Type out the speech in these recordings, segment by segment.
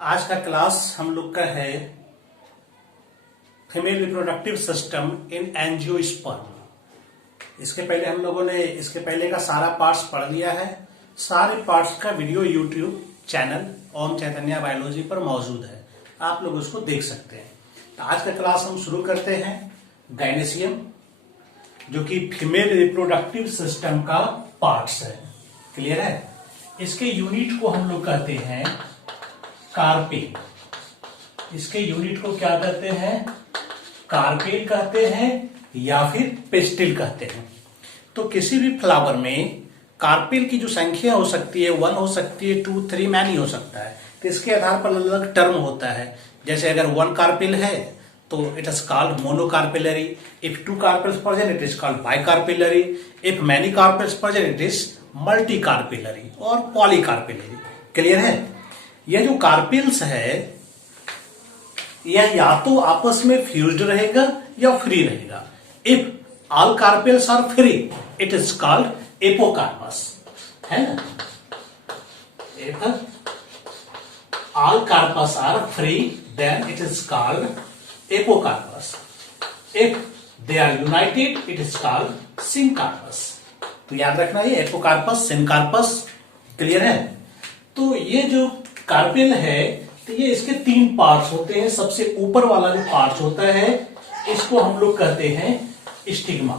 आज का क्लास हम लोग का है female reproductive system in angiosperm. इसके पहले हम लोगों ने इसके पहले का सारा पार्ट्स पढ़ लिया है। सारे पार्ट्स का वीडियो यूट्यूब चैनल ओम चैतन्य बायोलॉजी पर मौजूद है, आप लोग उसको देख सकते हैं। तो आज का क्लास हम शुरू करते हैं गायनेसियम, जो कि फीमेल रिप्रोडक्टिव सिस्टम का पार्ट्स है। क्लियर है? इसके यूनिट को हम लोग कहते हैं कार्पेल। इसके यूनिट को क्या कहते हैं? कार्पेल कहते हैं या फिर पेस्टिल कहते हैं। तो किसी भी फ्लावर में कार्पेल की जो संख्या हो सकती है 1 हो सकती है, 2, 3 मैनी हो सकता है। तो इसके आधार पर अलग अलग टर्म होता है। जैसे अगर 1 कार्पेल है तो it is called monocarpellary. If 2 carpels present it is called bicarpellary. If many carpels present it is multicarpellary और पॉलीकार्पेलरी। क्लियर है? यह जो कार्पेल्स है यह या तो आपस में फ्यूज्ड रहेगा या फ्री रहेगा। If all carpels are free it is called apocarpous, है ना? If all carpels are free then it is called apocarpous. If they are united it is called syncarpous. तो याद रखना ये एपोकार्पस, सिनकार्पस। क्लियर है? तो ये जो कार्पेल है तो ये इसके 3 पार्ट्स होते हैं। सबसे ऊपर वाला जो पार्ट होता है इसको हम लोग कहते हैं स्टिग्मा।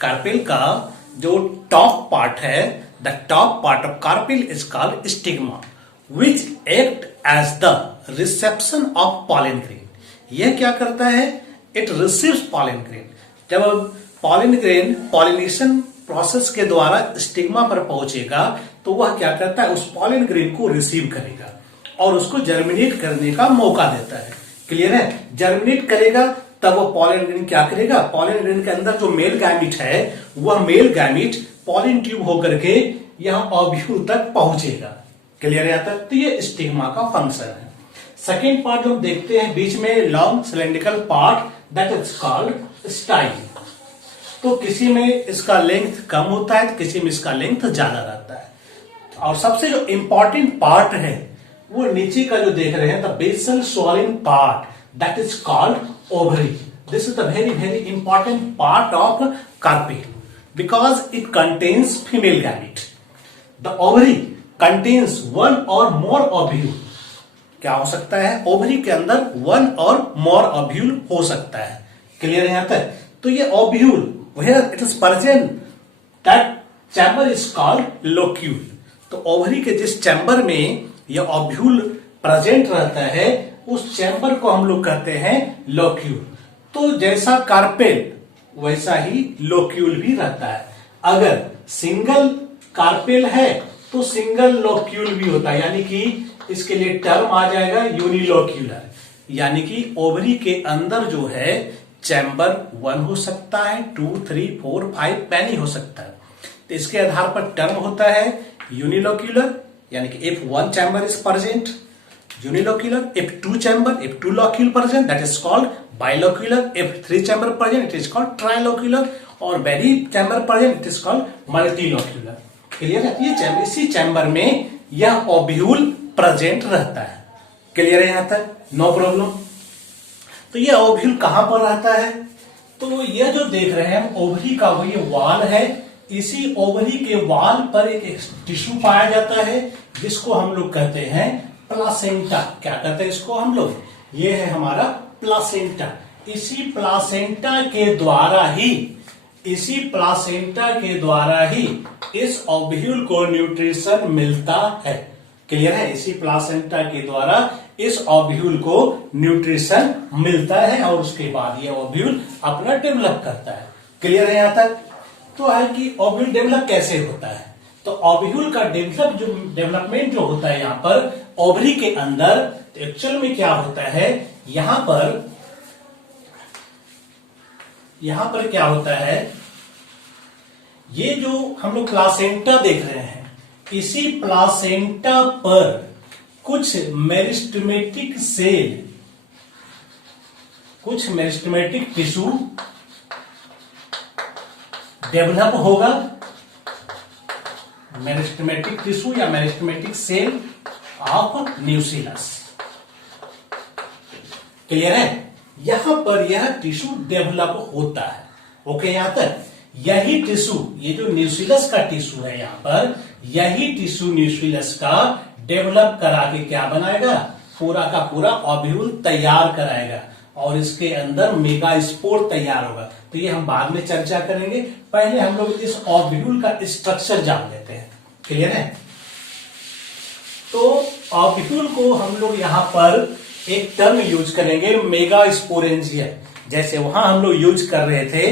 कार्पेल का जो टॉप पार्ट है, the top part of carpel is called stigma, which act as the reception of pollen grain. यह क्या करता है? It receives pollen grain. जब पॉलन ग्रेन पॉलिनेशन प्रोसेस के द्वारा स्टिग्मा पर पहुंचेगा तो वह क्या करता है? उस पॉलन ग्रेन को रिसीव करेगा और उसको जर्मिनेट करने का मौका देता है। क्लियर है? जर्मिनेट करेगा तब वो पॉलन ग्रेन क्या करेगा? पॉलन ग्रेन के अंदर जो मेल गैमीट है वह मेल गैमीट पॉलन ट्यूब होकर के यहां ओव्यूल तक पहुंचेगा। क्लियर है यहां तक? तो ये स्टिग्मा का फंक्शन है। सेकेंड पार्ट जो हम देखते हैं बीच में long cylindrical part, that is called style. तो किसी में इसका लेंथ कम होता है तो किसी में इसका लेंथ ज्यादा रहता है। और सबसे जो इंपॉर्टेंट पार्ट है वो नीचे का जो देख रहे हैं, the basal swelling part, that is called ovary. This is the very very important part of carpel because it contains female gamete. The ovary contains 1 और मोर ओव्यूल। क्या हो सकता है? ओवरी के अंदर 1 और मोर ओव्यूल हो सकता है। क्लियर है यहां तक? तो ये ovule where it is present that chamber is called locule। तो ओवरी के जिस चैम्बर में यह ओव्यूल प्रेजेंट रहता है उस चैम्बर को हम लोग कहते हैं लोक्यूल। तो जैसा कार्पेल वैसा ही लोक्यूल भी रहता है। अगर सिंगल कार्पेल है तो सिंगल लोक्यूल भी होता है, यानी कि इसके लिए टर्म आ जाएगा यूनिलोक्यूलर। यानी कि ओवरी के अंदर जो है चैम्बर 1 हो सकता है, 2, 3, 4, 5 मैनी हो सकता है। तो इसके आधार पर टर्म होता है यूनिलोक्यूलर, यानी कि if 1 chamber is present unilocular, if 2 chamber, if 2 locule present that is called bilocular, if 3 chamber present it is called trilocular और many chamber present it is called multilocular। Clear है? ये chamber, इसी chamber में यह ovule present रहता है। Clear है यहां तक? No problem. तो ये ओव्यूल कहां पर रहता है? तो ये जो देख रहे हैं ओवरी का वो ये वॉल है। इसी ओवरी के वॉल पर एक टिश्यू पाया जाता है जिसको हम लोग कहते हैं प्लासेंटा। क्या कहते हैं इसको हम लोग? ये है हमारा प्लासेंटा। इसी प्लासेंटा के द्वारा ही इस ओव्यूल को न्यूट्रिशन मिलता है। क्लियर है? इसी प्लासेंटा के द्वारा इस ओव्यूल को न्यूट्रिशन मिलता है और उसके बाद ये ओव्यूल अपना डेवलप करता है। क्लियर है यहां तक? तो है कि ओव्यूल डेवलप कैसे होता है? तो ओव्यूल का डेवलपमेंट जो होता है यहां पर ओवरी के अंदर, तो एक्चुअल में क्या होता है यहां पर क्या होता है? ये जो हम लोग प्लासेंटा देख रहे हैं, इसी प्लासेंटा पर कुछ मेरिस्टेमेटिक सेल, कुछ मेरिस्टेमेटिक टिश्यू डेवलप होगा। मेरिस्टेमेटिक टिश्यू या meristematic cell of nucellus. Clear है? यहां पर यह टिश्यू डेवलप होता है। ओके, यहां तक यही टिश्यू, ये जो न्यूक्लियस का टिश्यू है यहां पर, यही टिश्यू न्यूक्लियस का डेवलप करा के क्या बनाएगा, पूरा का पूरा ओव्यूल तैयार कराएगा और इसके अंदर मेगास्पोर तैयार होगा। तो ये हम बाद में चर्चा करेंगे, पहले हम लोग इस ओव्यूल का स्ट्रक्चर जान लेते हैं। क्लियर है? तो ओव्यूल को हम लोग यहां पर एक टर्म यूज करेंगे, मेगास्पोरेंजियम। जैसे वहां हम लोग यूज कर रहे थे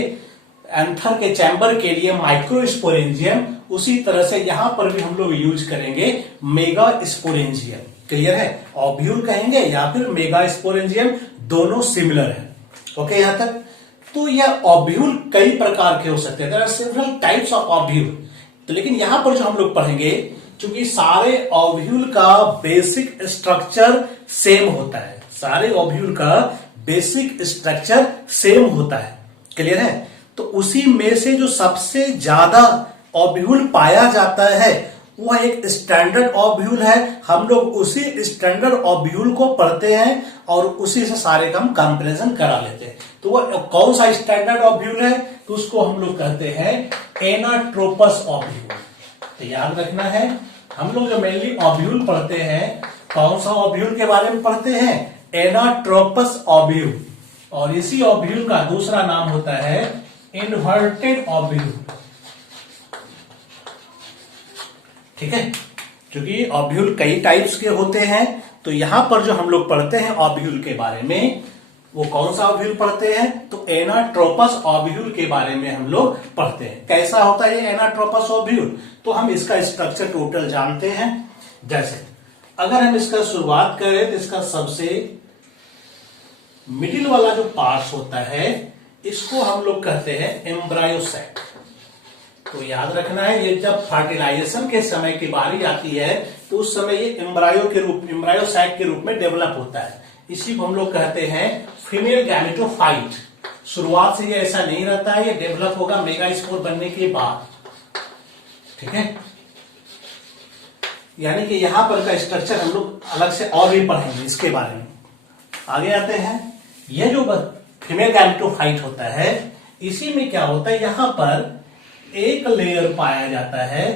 एंथर के चैम्बर के लिए माइक्रोस्पोरेंजियम, उसी तरह से यहां पर भी हम लोग यूज करेंगे मेगास्पोरेंजियम। क्लियर है? ओव्यूल कहेंगे या फिर मेगास्पोरेंजियम, दोनों सिमिलर है। ओके, यहां तक। तो यह ओव्यूल कई प्रकार के हो सकते हैं, there are several types of ovule. तो लेकिन यहां पर जो हम लोग पढ़ेंगे, क्योंकि सारे ओव्यूल का बेसिक स्ट्रक्चर सेम होता है, सारे ओव्यूल का बेसिक स्ट्रक्चर सेम होता है। क्लियर है? तो उसी में से जो सबसे ज्यादा ओव्यूल पाया जाता है वह एक स्टैंडर्ड ओव्यूल है। हम लोग उसी स्टैंडर्ड ओव्यूल को पढ़ते हैं और उसी से सारे काम कंपैरिजन करा लेते हैं। तो वह कौन सा स्टैंडर्ड ओव्यूल है? तो उसको हम लोग कहते हैं एनाट्रोपस ओव्यूल। तो याद रखना है, हम लोग जो मेनली ओव्यूल पढ़ते हैं, कौन सा ओव्यूल के बारे में पढ़ते हैं? Anatropous ovule. और इसी ओव्यूल का दूसरा नाम होता है इन्वर्टेड ओव्यूल। ठीक है? क्योंकि ओव्यूल कई टाइप्स के होते हैं, तो यहां पर जो हम लोग पढ़ते हैं ओव्यूल के बारे में, वो कौन सा ओव्यूल पढ़ते हैं? तो एनाट्रोपस ओव्यूल के बारे में हम लोग पढ़ते हैं। कैसा होता है ये एनाट्रोपस ओव्यूल? तो हम इसका स्ट्रक्चर टोटल जानते हैं। जैसे अगर हम इसका शुरुआत करें तो इसका सबसे मिडिल वाला जो पार्ट होता है, इसको हम लोग कहते हैं एम्ब्रायोसैक। तो याद रखना है, ये जब फर्टिलाइजेशन के समय की बारी आती है तो उस समय ये एम्ब्रायोसैक के रूप में डेवलप होता है। इसी को हम लोग कहते हैं फीमेल गैमेटोफाइट। शुरुआत से ये ऐसा नहीं रहता है, ये डेवलप होगा मेगास्पोर बनने के बाद। ठीक है? यानी कि यहां पर का स्ट्रक्चर हम लोग अलग से और भी पढ़ेंगे इसके बारे में। आगे आते हैं, यह जो फीमेल गैमेटोफाइट होता है, इसी में क्या होता है, यहां पर एक लेयर पाया जाता है,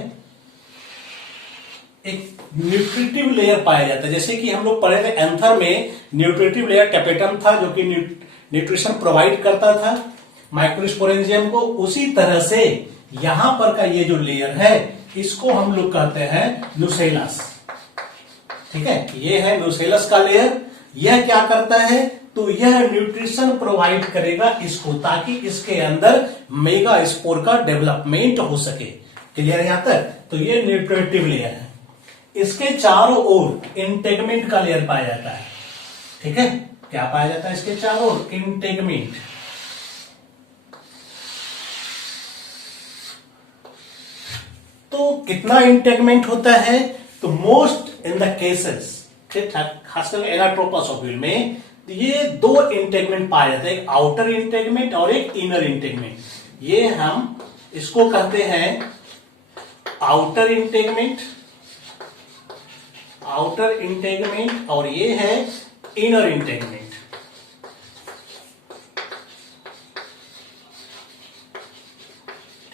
एक न्यूट्रिटिव लेयर पाया जाता है। जैसे कि हम लोग पढ़े थे एंथर में न्यूट्रिटिव लेयर टेपेटम था, जो कि न्यूट्रिशन प्रोवाइड करता था माइक्रोस्पोरेंजियम को। उसी तरह से यहां पर का ये जो लेयर है, इसको हम लोग कहते हैं नुसेलस। ठीक है? ये है नुसेलस का लेयर। यह क्या करता है? तो यह न्यूट्रिशन प्रोवाइड करेगा इसको, ताकि इसके अंदर मेगास्पोर का डेवलपमेंट हो सके। क्लियर है यहां तक? तो ये न्यूट्रिटिव लेयर है। इसके चारों ओर इंटेगमेंट का लेयर पाया जाता है। ठीक है? क्या पाया जाता है इसके चारों ओर? इंटेगमेंट। तो कितना इंटेगमेंट होता है? तो मोस्ट इन द केसेस, खासकर एनाट्रोपस ओव्यूल में ये दो इंटेगमेंट पाए जाते हैं, एक आउटर इंटेगमेंट और एक इनर इंटेगमेंट। ये हम इसको कहते हैं आउटर इंटेगमेंट, और ये है इनर इंटेगमेंट।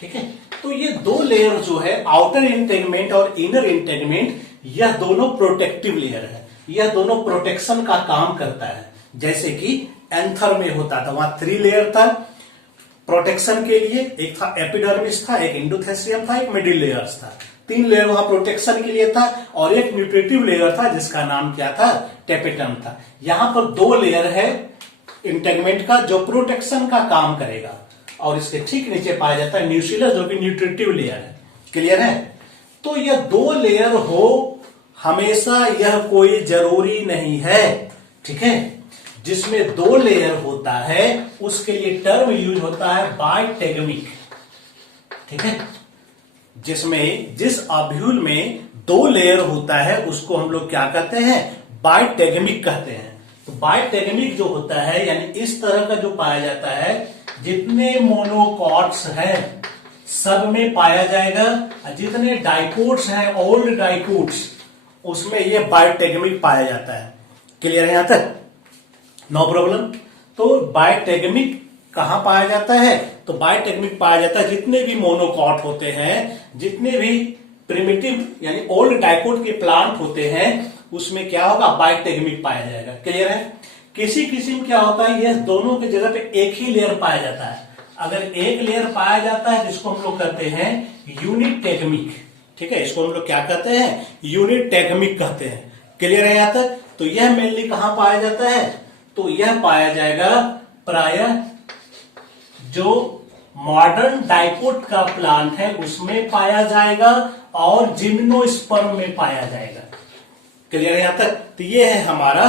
ठीक है? तो ये दो लेयर जो है, आउटर इंटेगमेंट और इनर इंटेगमेंट, यह दोनों प्रोटेक्टिव लेयर है। यह दोनों प्रोटेक्शन का काम करता है। जैसे कि एंथर में होता था, वहां 3 लेयर था प्रोटेक्शन के लिए। एक था एपिडर्मिस था, एक एंडोथेलियम था, एक मिडिल लेयर्स था। 3 लेयर वहां प्रोटेक्शन के लिए था, और एक न्यूट्रिटिव लेयर था जिसका नाम क्या था? टेपेटम था। यहां पर 2 लेयर है इंटेगमेंट का, जो प्रोटेक्शन का काम करेगा, और इसके ठीक नीचे पाया जाता है न्यूक्लियस, जो कि न्यूट्रिटिव लेयर है। क्लियर है? तो यह 2 लेयर हो हमेशा, यह कोई जरूरी नहीं है। ठीक है? जिसमें 2 लेयर होता है उसके लिए टर्म यूज होता है बाइटेगमिक। ठीक है? जिसमें जिस ओव्यूल में 2 लेयर होता है उसको हम लोग क्या कहते हैं? बाइटेगमिक कहते हैं। तो बाइटेगमिक जो होता है, यानी इस तरह का जो पाया जाता है, जितने मोनोकॉट्स हैं सब में पाया जाएगा, जितने डाइकोट्स हैं, ओल्ड डाइकोट्स, उसमें ये बाइटेगमिक पाया जाता है। क्लियर है यहां तक? No problem. तो बायोटेगमिक कहां पाया जाता है? तो बायोटेगमिक पाया जाता है जितने भी मोनोकॉट होते हैं, जितने भी प्रिमिटिव यानी ओल्ड डाइकोट के प्लांट होते हैं, उसमें क्या होगा? बायोटेगमिक पाया जाएगा। क्लियर है? किसी किसी में क्या होता है, ये दोनों की जगह पे एक ही लेयर पाया जाता है। अगर एक लेयर पाया जाता है जिसको हम लोग कहते हैं यूनिटेगमिक। ठीक है, इसको हम लोग क्या कहते हैं? यूनिटेगमिक कहते हैं। क्लियर है यहां तक? तो यह मेनली कहां पाया जाता है? तो यह पाया जाएगा प्रायः जो मॉडर्न डाइकोट का प्लांट है उसमें पाया जाएगा और जिम्नोस्पर्म में पाया जाएगा। क्लियर है यहां तक? तो ये है हमारा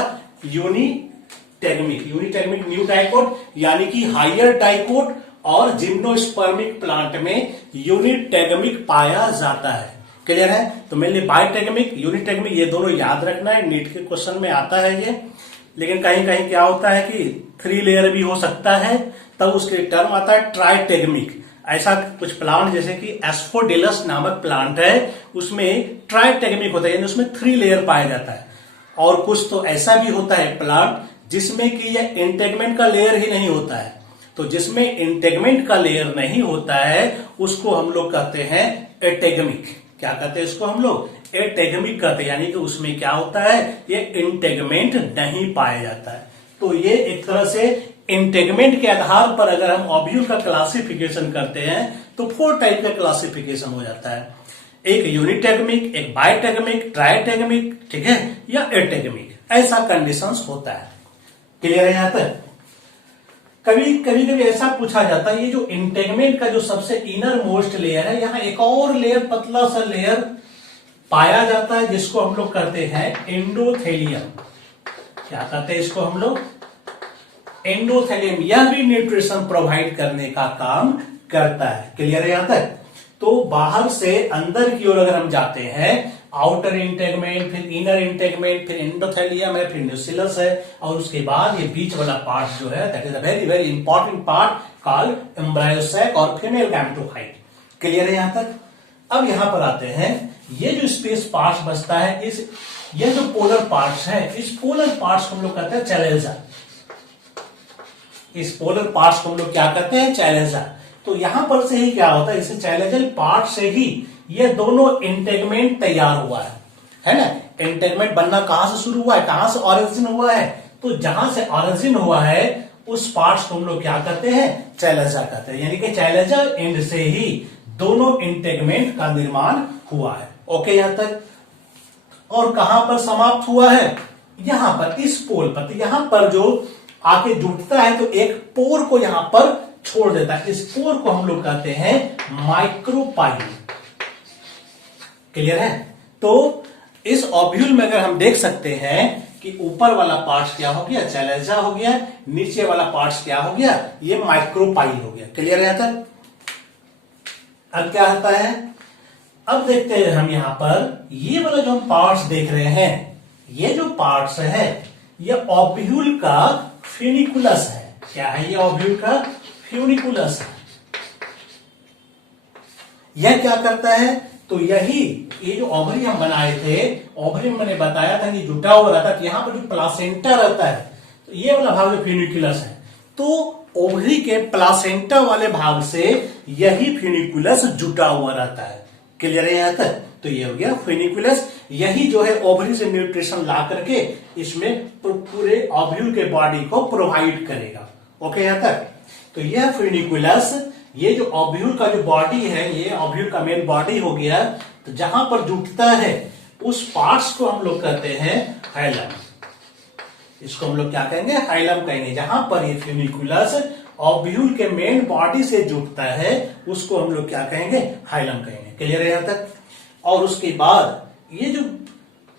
यूनिटेगमिक। यूनिटेगमिक न्यू डाइकोट यानी कि हायर डाइकोट और जिम्नोस्पर्मिक प्लांट में यूनिटेगमिक पाया जाता है। क्लियर है? तो मेनली बायोटेगमिक, यूनिटेगमिक ये दोनों याद रखना है, नीट के क्वेश्चन में आता है ये। लेकिन कहीं कहीं क्या होता है कि 3 लेयर भी हो सकता है, तब उसके टर्म आता है ट्राइटेगमिक। ऐसा कुछ प्लांट जैसे कि एस्फोडिलस नामक प्लांट है, उसमें ट्राइटेगमिक होता है, यानी उसमें 3 लेयर पाया जाता है। और कुछ तो ऐसा भी होता है प्लांट जिसमें कि यह इंटेगमेंट का लेयर ही नहीं होता है। तो जिसमें इंटेगमेंट का लेयर नहीं होता है उसको हम लोग कहते हैं एटेगमिक। क्या कहते हैं इसको हम लोग? एटेगमिक कहते हैं, यानी कि उसमें क्या होता है, ये इंटेगमेंट नहीं पाया जाता है। तो ये एक तरह से इंटेगमेंट के आधार पर अगर हम ओव्यूल का क्लासिफिकेशन करते हैं तो 4 टाइप का क्लासिफिकेशन हो जाता है। एक यूनिटेगमिक, एक बायोटेगमिक, ट्राइटेगमिक, ठीक है, या एटेगमिक, ऐसा कंडीशंस होता है। क्लियर है यहां तक? कभी कभी ऐसा पूछा जाता है, ये जो इंटेगमेंट का जो सबसे इनर मोस्ट लेयर है, यहां एक और लेयर, पतला सा लेयर पाया जाता है जिसको हम लोग कहते हैं एंडोथेलियम। क्या कहते हैं इसको हम लोग? एंडोथेलियम। यह भी न्यूट्रिशन प्रोवाइड करने का काम करता है। क्लियर है यहां तक? तो बाहर से अंदर की ओर अगर हम जाते हैं, आउटर इंटेगमेंट, फिर इनर इंटेगमेंट, फिर एंडोथेलियम है, फिर न्यूसिलस है, और उसके बाद ये बीच वाला पार्ट जो है, that is a very very important part called embryo sac और फीमेल गैमेटोफाइट। क्लियर है यहां तक? अब यहां पर आते हैं, ये जो स्पेस पार्ट्स बचता है, ये जो पोलर पार्ट्स है, इस पोलर पार्ट्स को हम लोग कहते हैं चैलेंजा। इस पोलर पार्ट्स को हम लोग क्या कहते हैं? चैलेंजा। तो यहां पर से ही क्या होता है, इस चैलेंजल पार्ट से ही ये दोनों इंटेगमेंट तैयार हुआ है ना? इंटेगमेंट बनना कहां से शुरू हुआ है, कहां से ऑरिजिन हुआ है? तो जहां से ऑरिजिन हुआ है उस पार्ट्स को हम लोग क्या कहते हैं? चैलेंजा कहते हैं। यानी कि चैलेंजा एंड से ही दोनों इंटेगमेंट का निर्माण हुआ है। ओके यहां तक? और कहां पर समाप्त हुआ है? यहां पर, इस पोल पर। तो यहां पर जो आके जुटता है तो एक पोर को यहां पर छोड़ देता है। इस पोर को हम लोग कहते हैं माइक्रोपाइल। क्लियर है? तो इस ओव्यूल में अगर हम देख सकते हैं कि ऊपर वाला पार्ट क्या हो गया? चैलेंजा हो गया। नीचे वाला पार्ट क्या हो गया? ये माइक्रोपाइल हो गया। क्लियर है यहां तक? अब क्या होता है? अब देखते हैं हम यहां पर, ये वाला जो हम पार्ट्स देख रहे हैं, ये जो पार्ट्स है, ये ओव्यूल का फ्यूनिकुलस है। क्या है ये? ओव्यूल का फ्यूनिकुलस है। यह क्या करता है? तो यही, ये जो ओवरी हम बनाए थे, ओवरी में मैंने बताया था कि जुटा हुआ रहता है, यहां पर जो प्लासेंटा रहता है, तो ये वाला भाग जो फ्यूनिकुलस है, तो ओवरी के प्लासेंटा वाले भाग से यही फ्यूनिकुलस जुटा हुआ रहता है। क्लियर है यहां तक? तो ये हो गया फ्यूनिकुलस। यही जो है ओवरी से न्यूट्रिशन ला करके इसमें पूरे ओव्यूल के बॉडी को प्रोवाइड करेगा। ओके यहां तक? तो यह फ्यूनिकुलस, ये जो ओव्यूल का जो बॉडी है, ये ओव्यूल का मेन बॉडी हो गया। तो जहां पर जुटता है उस पार्ट्स को हम लोग कहते हैं हाइलम। इसको हम लोग क्या कहेंगे? हाइलम कहेंगे। जहां पर ये फ्यूनिकुलस ओव्यूल के मेन बॉडी से जुटता है उसको हम लोग क्या कहेंगे? हाइलम कहेंगे। क्लियर है यहां तक? और उसके बाद ये जो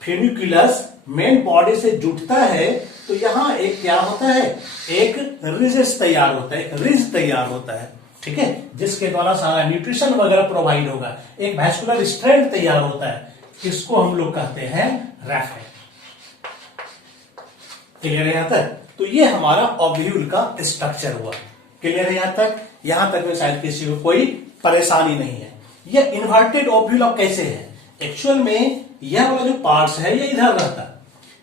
फ्यूनिकुलस मेन बॉडी से जुटता है तो यहां एक क्या होता है? एक रिजेस तैयार होता है, एक रिज तैयार होता है। ठीक है? जिसके द्वारा सारा न्यूट्रिशन वगैरह प्रोवाइड होगा। एक वैस्कुलर स्ट्रैंड तैयार होता है, इसको हम लोग कहते हैं रैफेट। क्लियर है यहां तक? तो ये हमारा ओव्यूल का स्ट्रक्चर हुआ। क्लियर है यहां तक? यहां तक में शायद किसी को कोई परेशानी नहीं है। ये इन्वर्टेड ओव्यूल अब कैसे है? एक्चुअल में यह वाला जो पार्ट्स है ये इधर रहता है,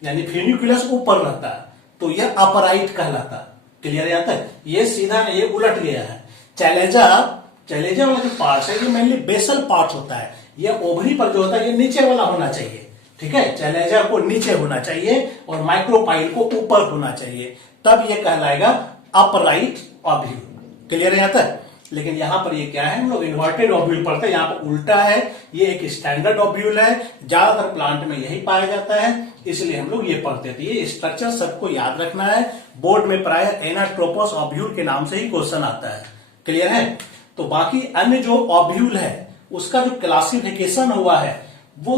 यानी फ्यूनिकुलस ऊपर रहता है, तो यह अपराइट कहलाता। क्लियर है? यहाँ तक ये सीधा नहीं, ये उलट गया है। चैलेंजा वाला जो पार्ट है ये मेनली बेसल पार्ट होता है। यह ओवरी पर जो होता है ये नीचे वाला होना चाहिए। ठीक है, चैलेंजा को नीचे होना चाहिए और माइक्रोपाइल को ऊपर होना चाहिए, तब ये कहलाएगा अपराइट ओव्यूल। क्लियर है यहाँ तक? लेकिन यहां पर ये क्या है, हम लोग इन्वर्टेड ओव्यूल पढ़ते हैं, यहाँ पर उल्टा है। ये एक स्टैंडर्ड ओव्यूल है, ज्यादातर प्लांट में यही पाया जाता है, इसलिए हम लोग ये पढ़ते थे। ये स्ट्रक्चर सबको याद रखना है। बोर्ड में प्राय एनाट्रोपस ओव्यूल के नाम से ही क्वेश्चन आता है। क्लियर है? तो बाकी अन्य जो ओव्यूल है उसका जो क्लासिफिकेशन हुआ है वो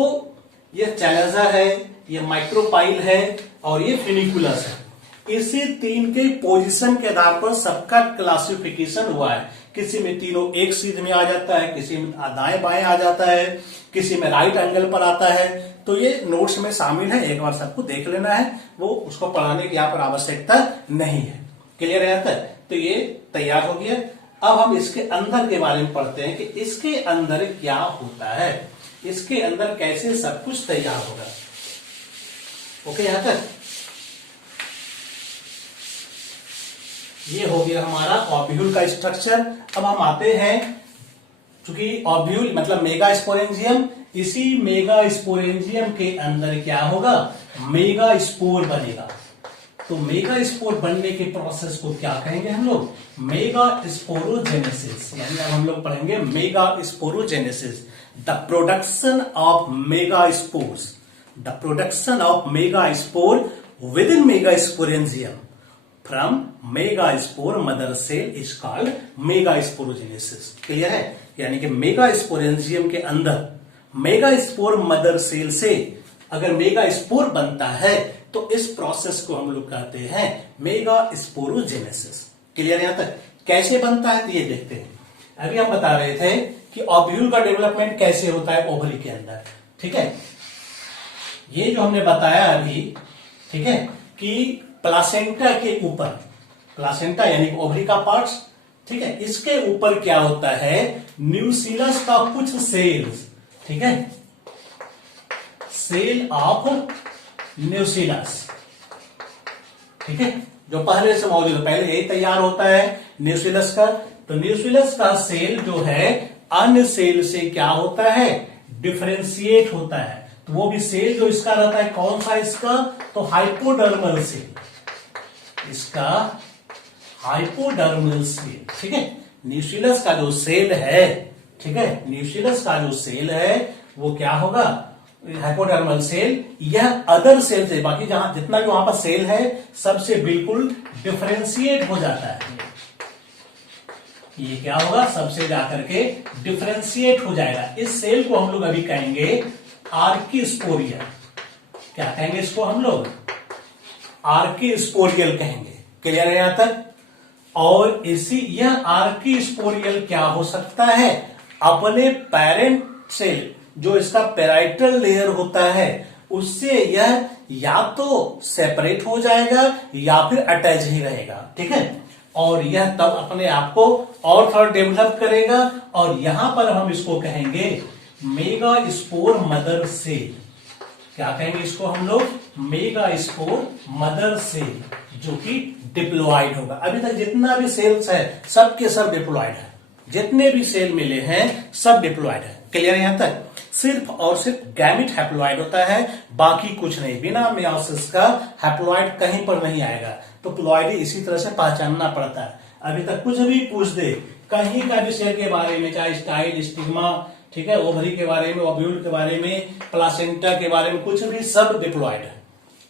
ये चैलेंजा है, ये माइक्रोपाइल है और ये फिनिकुलस है। इसी तीन के पोजीशन के आधार पर सबका क्लासिफिकेशन हुआ है। किसी में तीनों एक सीध में आ जाता है, किसी में दाएं बाएं आ जाता है, किसी में राइट एंगल पर आता है। तो ये नोट्स में शामिल है, एक बार सबको देख लेना है, वो उसको पढ़ाने की यहाँ पर आवश्यकता नहीं है। क्लियर है यहाँ तक? तो ये तैयार हो गया। अब हम इसके अंदर के बारे में पढ़ते हैं कि इसके अंदर क्या होता है, इसके अंदर कैसे सब कुछ तैयार होगा। ओके, यहां तक ये हो गया हमारा ओव्यूल का स्ट्रक्चर। अब हम आते हैं, चूंकि ओव्यूल मतलब मेगा स्पोरेंजियम, इसी मेगा स्पोरेंजियम के अंदर क्या होगा, मेगा स्पोर बनेगा। तो मेगा स्पोर बनने के प्रोसेस को क्या कहेंगे हम लोग, मेगा स्पोरोजेनेसिस। यानी अब हम लोग पढ़ेंगे megasporogenesis, the production of megaspores, the production of megaspore within megasporangium from megaspore mother cell is called megasporogenesis. Clear है? यानी कि मेगा स्पोरेंजियम के अंदर मेगा स्पोर मदर सेल से अगर mega spore बनता है तो इस प्रोसेस को हम लोग कहते हैं मेगा स्पोरोजेनेसिस। क्लियर यहां तक? कैसे बनता है तो ये देखते हैं। अभी हम बता रहे थे कि ओव्यूल का डेवलपमेंट कैसे होता है ओवरी के अंदर। ठीक है, ये जो हमने बताया अभी, ठीक है, कि प्लासेंटा के ऊपर, प्लासेंटा यानी ओवरी का पार्ट्स, ठीक है, इसके ऊपर क्या होता है, न्यूसीलस का कुछ सेल्स, ठीक है, सेल ऑफ न्यूसीलस, ठीक है, जो पहले से मौजूद है, पहले यही तैयार होता है न्यूसीलस का। तो न्यूसीलस का सेल जो है अन्य सेल से क्या होता है, डिफरेंशिएट होता है। तो वो भी सेल जो इसका रहता है, कौन सा इसका, तो हाइपोडर्मल सेल, इसका हाइपोडर्मल सेल। ठीक है, न्यूसीलस का जो सेल है, ठीक है, न्यूसीलस का जो सेल है वो क्या होगा, हाइपोडर्मल सेल। यह अदर सेल से, बाकी जहां जितना भी वहां पर सेल है सबसे बिल्कुल डिफरेंशिएट हो जाता है। ये क्या होगा, सबसे जाकर के डिफरेंशिएट हो जाएगा। इस सेल को हम लोग अभी कहेंगे आर्किस्पोरियल। क्या कहेंगे इसको हम लोग, आर्किस्पोरियल कहेंगे। क्लियर है यहां तक? और इसी यह आर्किस्पोरियल क्या हो सकता है, अपने पेरेंट सेल जो इसका पेराइटल लेयर होता है उससे यह या तो सेपरेट हो जाएगा या फिर अटैच ही रहेगा। ठीक है, और यह तब अपने आप को और थोड़ा डेवलप करेगा, और यहां पर हम इसको कहेंगे मेगा स्पोर मदर सेल। क्या कहेंगे इसको हम लोग, मेगा स्पोर मदर सेल, जो कि डिप्लॉइड होगा। अभी तक जितना भी सेल्स है सबके सब डिप्लॉइड है, जितने भी सेल मिले हैं सब डिप्लॉइड है। क्लियर यहां तक? सिर्फ और सिर्फ गैमिट हैप्लॉइड होता है, बाकी कुछ नहीं। बिना मेयोसिस का हैप्लॉइड कहीं पर नहीं आएगा। तो प्लॉइडी इसी तरह से पहचानना पड़ता है। अभी तक कुछ भी पूछ दे, कहीं का भी सेल के बारे में, चाहे स्टाइल, स्टिग्मा, ठीक है, ओवरी के बारे में, ओव्यूल के बारे में, प्लासेंटा के बारे में, कुछ भी सब डिप्लॉइड है।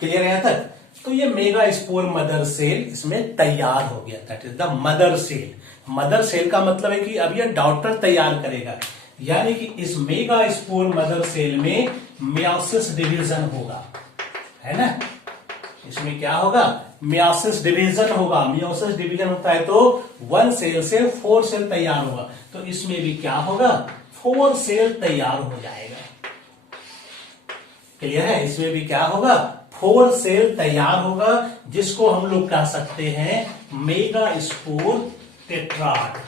क्लियर यहां तक? तो ये मेगा स्पोर मदर सेल इसमें तैयार हो गया, that is the mother cell. Mother cell का मतलब है कि अब ये डॉटर तैयार करेगा, यानी कि इस मेगा स्पोर मदर सेल में मियोसिस डिवीजन होगा, है ना। इसमें क्या होगा, मियोसिस डिवीजन होगा। मियोसिस डिवीजन होता है तो 1 सेल से 4 सेल तैयार होगा। तो इसमें भी क्या होगा, 4 सेल तैयार हो जाएगा। क्लियर है? इसमें भी क्या होगा, 4 सेल तैयार होगा, जिसको हम लोग कह सकते हैं मेगा स्पोर टेट्राड।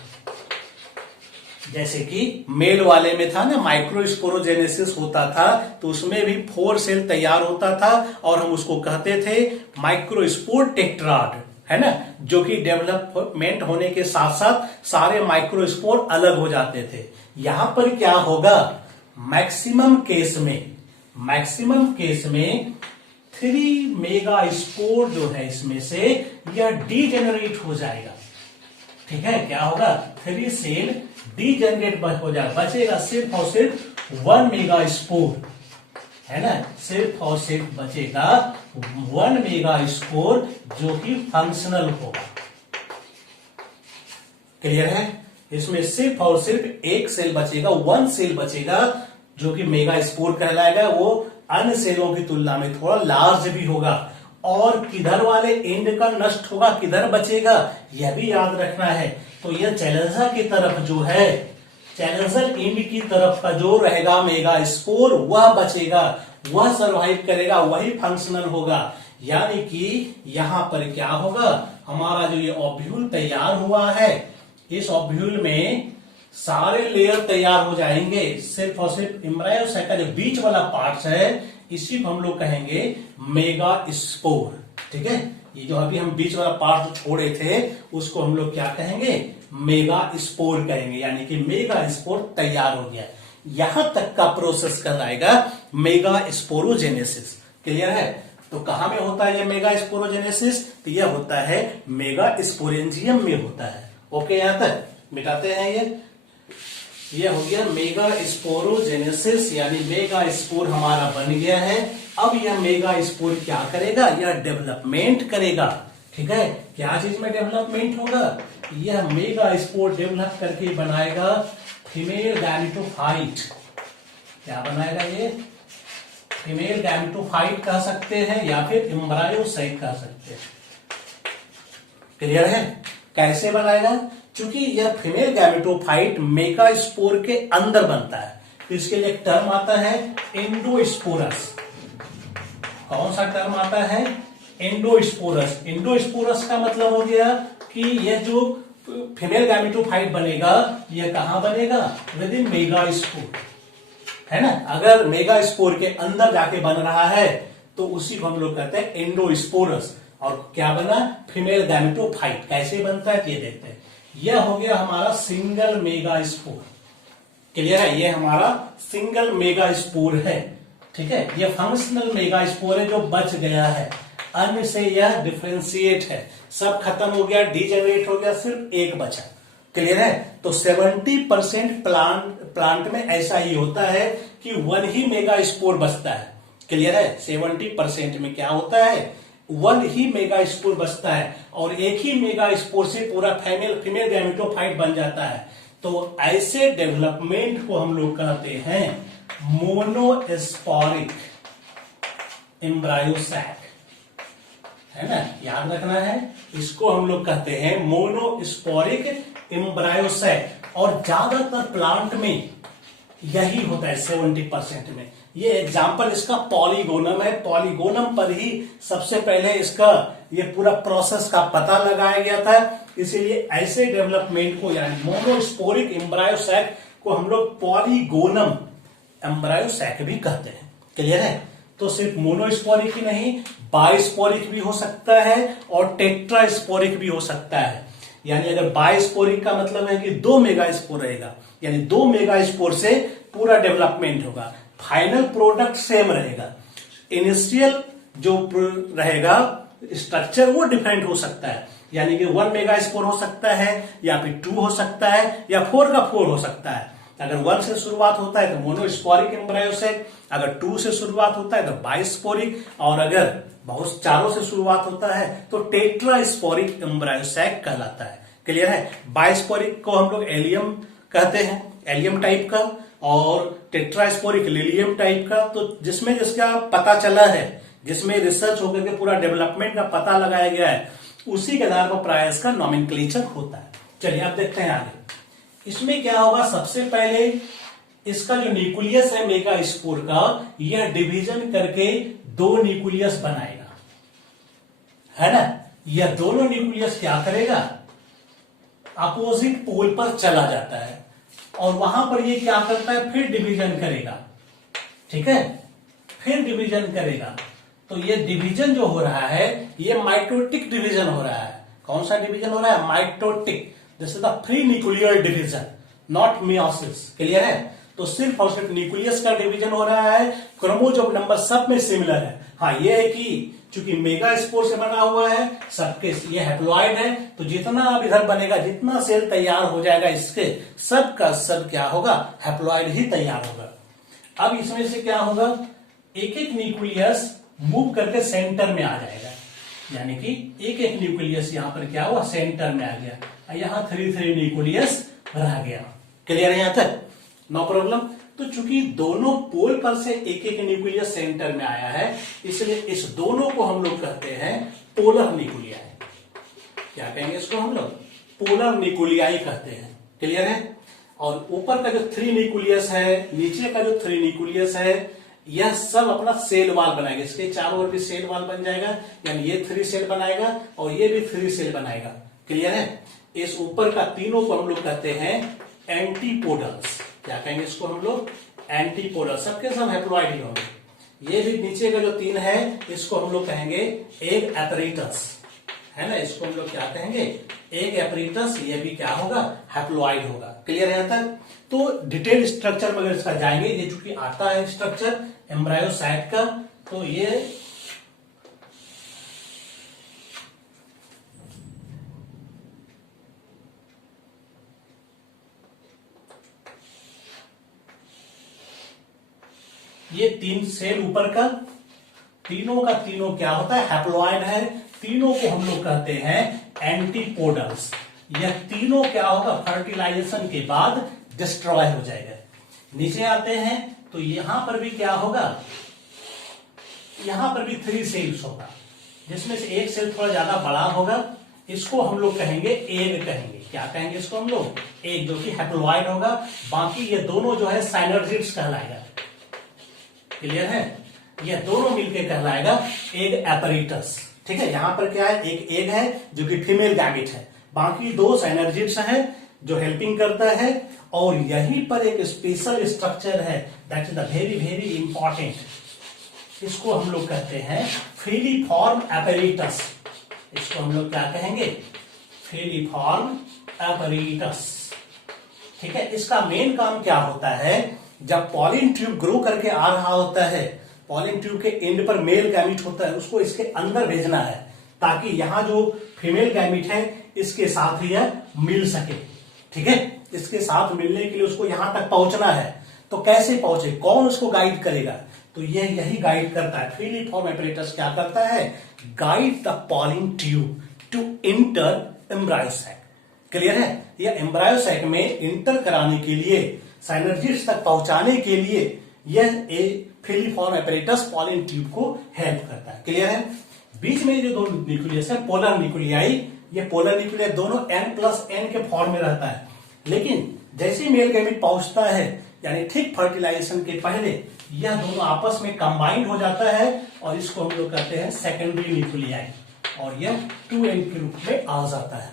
जैसे कि मेल वाले में था ना, माइक्रोस्पोरोजेनेसिस होता था, तो उसमें भी 4 सेल तैयार होता था और हम उसको कहते थे माइक्रोस्पोर टेट्राड, है ना, जो कि डेवलपमेंट होने के साथ साथ सारे माइक्रोस्पोर अलग हो जाते थे। यहां पर क्या होगा, मैक्सिमम केस में 3 मेगा स्पोर जो है इसमें से यह डीजेनरेट हो जाएगा। ठीक है, क्या होगा, 3 सेल डीजेनरेट हो जाएगा, बचेगा सिर्फ और सिर्फ 1 मेगा स्पोर, है ना, सिर्फ और सिर्फ बचेगा 1 मेगा स्पोर जो कि फंक्शनल होगा। क्लियर है, इसमें सिर्फ और सिर्फ एक सेल बचेगा, 1 सेल बचेगा जो कि मेगा स्पोर कहलाएगा। वो अन्य सेलों की तुलना में थोड़ा लार्ज भी होगा। और किधर वाले एंड का नष्ट होगा, किधर बचेगा, यह भी याद रखना है। तो यह चैलेंजर की तरफ जो है, चैलेंजर एंड की तरफ का जो रहेगा मेगा स्पोर, वह बचेगा, वह सरवाइव करेगा, वही फंक्शनल होगा। यानी कि यहां पर क्या होगा, हमारा जो ये ओव्यूल तैयार हुआ है, इस ओव्यूल में सारे लेयर तैयार हो जाएंगे, सिर्फ और सिर्फ एम्ब्रायोसाइट का जो बीच वाला पार्ट है इसी को हम लोग कहेंगे मेगा स्पोर। ठीक है, ये जो अभी हम बीच वाला पार्ट छोड़े थे उसको हम लोग क्या कहेंगे, मेगा स्पोर कहेंगे। यानी कि मेगा स्पोर तैयार हो गया। यहां तक का प्रोसेस कहलाएगा मेगा स्पोरोजेनेसिस। क्लियर है, तो कहां में होता है ये मेगा स्पोरोजेनेसिस, तो यह होता है मेगा स्पोरेंजियम में होता है। ओके, यहां तक मिटाते हैं। ये हो गया मेगा स्पोरोजेनेसिस, यानी मेगा स्पोर हमारा बन गया है। अब यह मेगा स्पोर क्या करेगा, यह डेवलपमेंट करेगा। ठीक है, क्या चीज में डेवलपमेंट होगा, यह मेगा स्पोर डेवलप करके बनाएगा फीमेल गैमेटोफाइट। क्या बनाएगा ये, फीमेल गैमेटोफाइट कह सकते हैं या फिर एम्ब्रायोसाइट कह सकते हैं। क्लियर है, कैसे बनाएगा, क्योंकि यह फीमेल गैमेटोफाइट मेगा स्पोर के अंदर बनता है, तो इसके लिए एक टर्म आता है एंडोस्पोरस। कौन सा टर्म आता है, एंडोस्पोरस। एंडोस्पोरस का मतलब हो गया कि यह जो फीमेल गैमेटोफाइट बनेगा यह कहां बनेगा, विद इन मेगा स्पोर, है ना। अगर मेगा स्पोर के अंदर जाके बन रहा है तो उसी को हम लोग कहते हैं एंडोस्पोरस। और क्या बना, फीमेल गैमेटोफाइट। कैसे बनता है ये देखते हैं। यह हो गया हमारा सिंगल मेगा स्पोर। क्लियर है, ये हमारा सिंगल मेगा स्पोर है। ठीक है, यह फंक्शनल मेगा स्पोर है जो बच गया है, अन्य से यह डिफरेंशिएट है, सब खत्म हो गया, डीजेनरेट हो गया, सिर्फ एक बचा। क्लियर है, तो 70% प्लांट में ऐसा ही होता है कि 1 ही मेगा स्पोर बचता है। क्लियर है, 70% में क्या होता है, 1 ही मेगा स्पोर बचता है और एक ही मेगा स्पोर से पूरा फीमेल गैमेटोफाइट बन जाता है। तो ऐसे डेवलपमेंट को हम लोग कहते हैं मोनोस्पोरिक एम्ब्रायोसैक, है ना, याद रखना है। इसको हम लोग कहते हैं मोनोस्पोरिक एम्ब्रायोसैक। और ज्यादातर प्लांट में यही होता है 70% में। ये एग्जाम्पल इसका पॉलीगोनम है, पॉलीगोनम पर ही सबसे पहले इसका ये पूरा प्रोसेस का पता लगाया गया था। इसीलिए ऐसे डेवलपमेंट को यानी मोनोस्पोरिक एम्ब्रायोसैक को हम लोग पॉलीगोनम एम्ब्रायोसैक भी कहते हैं। क्लियर है, तो सिर्फ मोनोस्पोरिक ही नहीं, बाइस्पोरिक भी हो सकता है और टेट्रास्पोरिक भी हो सकता है। यानी अगर बाइस्पोरिक का मतलब है कि 2 मेगा स्पोर रहेगा, यानी 2 मेगा स्पोर से पूरा डेवलपमेंट होगा, फाइनल प्रोडक्ट सेम रहेगा, इनिशियल जो रहेगा स्ट्रक्चर वो डिफरेंट हो सकता है। यानी कि 1 मेगा स्पोर हो सकता है या फिर 2 हो सकता है या 4 का 4 हो सकता है। अगर 1 से शुरुआत होता है तो मोनोस्पोरिक एम्ब्रायोसैक, अगर 2 से शुरुआत होता है तो बाइस्पोरिक, और अगर बहुत 4 से शुरुआत होता है तो टेट्रास्पोरिक एम्ब्रायोसैक कहलाता है। क्लियर है, बाइस्पोरिक को हम लोग एलियम कहते हैं, एलियम टाइप का, और टेट्रास्पोरिक लिलियम टाइप का। तो जिसमें जिसका पता चला है, जिसमें रिसर्च होकर के पूरा डेवलपमेंट का पता लगाया गया है, उसी के आधार पर प्राय इसका नॉमेनक्लेचर होता है। चलिए आप देखते हैं आगे। इसमें क्या होगा, सबसे पहले इसका जो न्यूक्लियस है मेगा स्पोर का, यह डिवीजन करके 2 न्यूक्लियस बनाएगा, है ना। यह दोनों न्यूक्लियस क्या करेगा, अपोजिट पोल पर चला जाता है। और वहां पर ये क्या करता है, फिर डिवीजन करेगा, ठीक है, फिर डिवीजन करेगा। तो ये डिवीजन जो हो रहा है ये माइटोटिक डिवीजन हो रहा है। कौन सा डिवीजन हो रहा है, mitotic. This is the free nuclear division, not meiosis. Clear है। तो सिर्फ और सिर्फ न्यूक्लियस का डिवीजन हो रहा है, क्रोमोसोम नंबर सब में सिमिलर है। हाँ ये है कि चूंकि मेगा स्पोर से बना हुआ है, सबके ये हैप्लॉइड है, तो जितना अब इधर बनेगा, जितना सेल तैयार हो जाएगा इसके, सब का सब क्या होगा, हैप्लॉइड ही तैयार होगा। अब इसमें से क्या होगा, एक एक न्यूक्लियस मूव करके सेंटर में आ जाएगा, यानी कि एक एक न्यूक्लियस यहां पर क्या हुआ, सेंटर में आ गया, यहां 3 न्यूक्लियस रह गया। क्लियर है यहां तक, नो प्रॉब्लम। तो चूंकि दोनों पोल पर से एक एक न्यूक्लियस सेंटर में आया है, इसलिए इस दोनों को हम लोग कहते हैं पोलर न्यूक्लियाई। क्या कहेंगे इसको हम लोग, पोलर न्यूक्लियाई कहते हैं। क्लियर है। और ऊपर का जो 3 न्यूक्लियस है, नीचे का जो 3 न्यूक्लियस है, यह सब अपना सेल वाल बनाएगा, इसके चारों ओर भी सेल वाल बन जाएगा, यानी ये 3 सेल बनाएगा और ये भी 3 सेल बनाएगा। क्लियर है। इस ऊपर का तीनों को हम लोग कहते हैं एंटीपोडल्स। क्या कहेंगे इसको हम लोग, एंटीपोडल, सबके सब हैप्लॉइड ही होंगे। ये भी नीचे का जो 3 है इसको हम लोग कहेंगे एग एपरेटस, है ना, इसको हम लोग क्या कहेंगे, एग एपरेटस। ये भी क्या होगा, हैप्लॉइड होगा। क्लियर है यहां तक। तो डिटेल स्ट्रक्चर में अगर इसका जाएंगे, ये चूंकि आता है स्ट्रक्चर एम्ब्रायोसाइट का, तो ये 3 सेल ऊपर का, तीनों का तीनों क्या होता है, हैप्लॉइड है। तीनों को हम लोग कहते हैं एंटीपोडल्स। यह तीनों क्या होगा, फर्टिलाइजेशन के बाद डिस्ट्रॉय हो जाएगा। नीचे आते हैं तो यहां पर भी क्या होगा, यहां पर भी 3 सेल्स होगा, जिसमें से एक सेल थोड़ा ज्यादा बड़ा होगा, इसको हम लोग कहेंगे एग कहेंगे। क्या कहेंगे इसको हम लोग, एग, जो कि हैप्लॉइड होगा। बाकी ये दोनों जो है साइनर्जिड्स कहलाएगा। क्लियर है। ये दोनों मिलकर कहलाएगा एग एपरेटस। ठीक है। यहां पर क्या है, एक एग है जो कि फीमेल गैमेट है, बाकी 2 साइनर्जिड्स हैं जो हेल्पिंग करता है। और यहीं पर एक स्पेशल स्ट्रक्चर है, that is the very very important, इसको हम लोग कहते हैं फिलीफॉर्म एपरेटस। इसको हम लोग क्या कहेंगे, फिलीफॉर्म एपरेटस। ठीक है। इसका मेन काम क्या होता है, जब पॉलिन ट्यूब ग्रो करके आ रहा होता है, पॉलिन ट्यूब के एंड पर मेल गैमिट होता है, उसको इसके अंदर भेजना है, ताकि यहां जो फीमेल गैमिट है इसके साथ यह मिल सके। ठीक है। इसके साथ मिलने के लिए उसको यहां तक पहुंचना है। तो कैसे पहुंचे, कौन उसको गाइड करेगा, तो यह यही गाइड करता है। फिलीफॉर्म एपरेटस क्या करता है, guide the pollen tube to enter embryo sac. Clear है। यह एम्ब्रायोसैक में इंटर कराने के लिए, साइनर्जिड्स तक पहुंचाने के लिए यह फिलीफॉर्म एपरेटस पॉलिन ट्यूब को हेल्प करता है। क्लियर है। बीच में जो 2 न्यूक्लियस है, पोलर न्यूक्लियाई, ये पोलर न्यूक्लियाई दोनों N+N के फॉर्म में रहता है। लेकिन जैसे मेल गैमेट पहुंचता है, यानी ठीक फर्टिलाइजेशन के पहले, यह दोनों आपस में कंबाइंड हो जाता है और इसको हम लोग कहते हैं सेकेंडरी न्यूक्लियाई, और यह 2N के रूप में आ जाता है।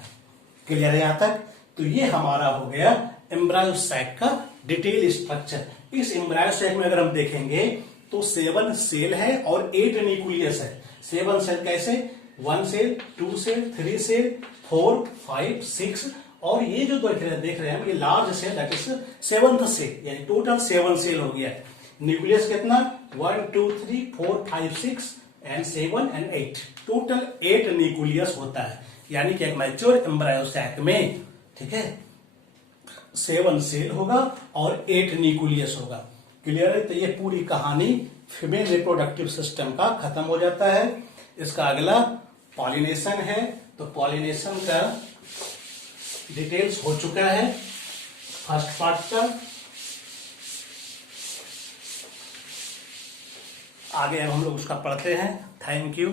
क्लियर है यहां तक। तो ये हमारा हो गया एम्ब्रायोसैक का डिटेल स्ट्रक्चर। इस एम्ब्रायोसैक में अगर हम देखेंगे तो 7 सेल है और 8 न्यूक्लियस है। 7 सेल कैसे, 1 सेल, 2 सेल, 3 सेल, 4, 5, 6, और ये जो देख रहे हैं ये large cell, that is 7th cell, यानी टोटल 7 सेल हो गया है। न्यूक्लियस कितना, 1, 2, 3, 4, 5, 6 एंड 7 एंड 8, टोटल 8 न्यूक्लियस होता है। यानी कि एक मैच्योर एम्ब्रायोसैक में, ठीक है, 7 सेल होगा और 8 न्यूक्लियस होगा। क्लियर है। तो ये पूरी कहानी फीमेल रिप्रोडक्टिव सिस्टम का खत्म हो जाता है। इसका अगला पॉलिनेशन है। तो पॉलिनेशन का डिटेल्स हो चुका है फर्स्ट पार्ट का। आगे हम लोग उसका पढ़ते हैं। Thank you.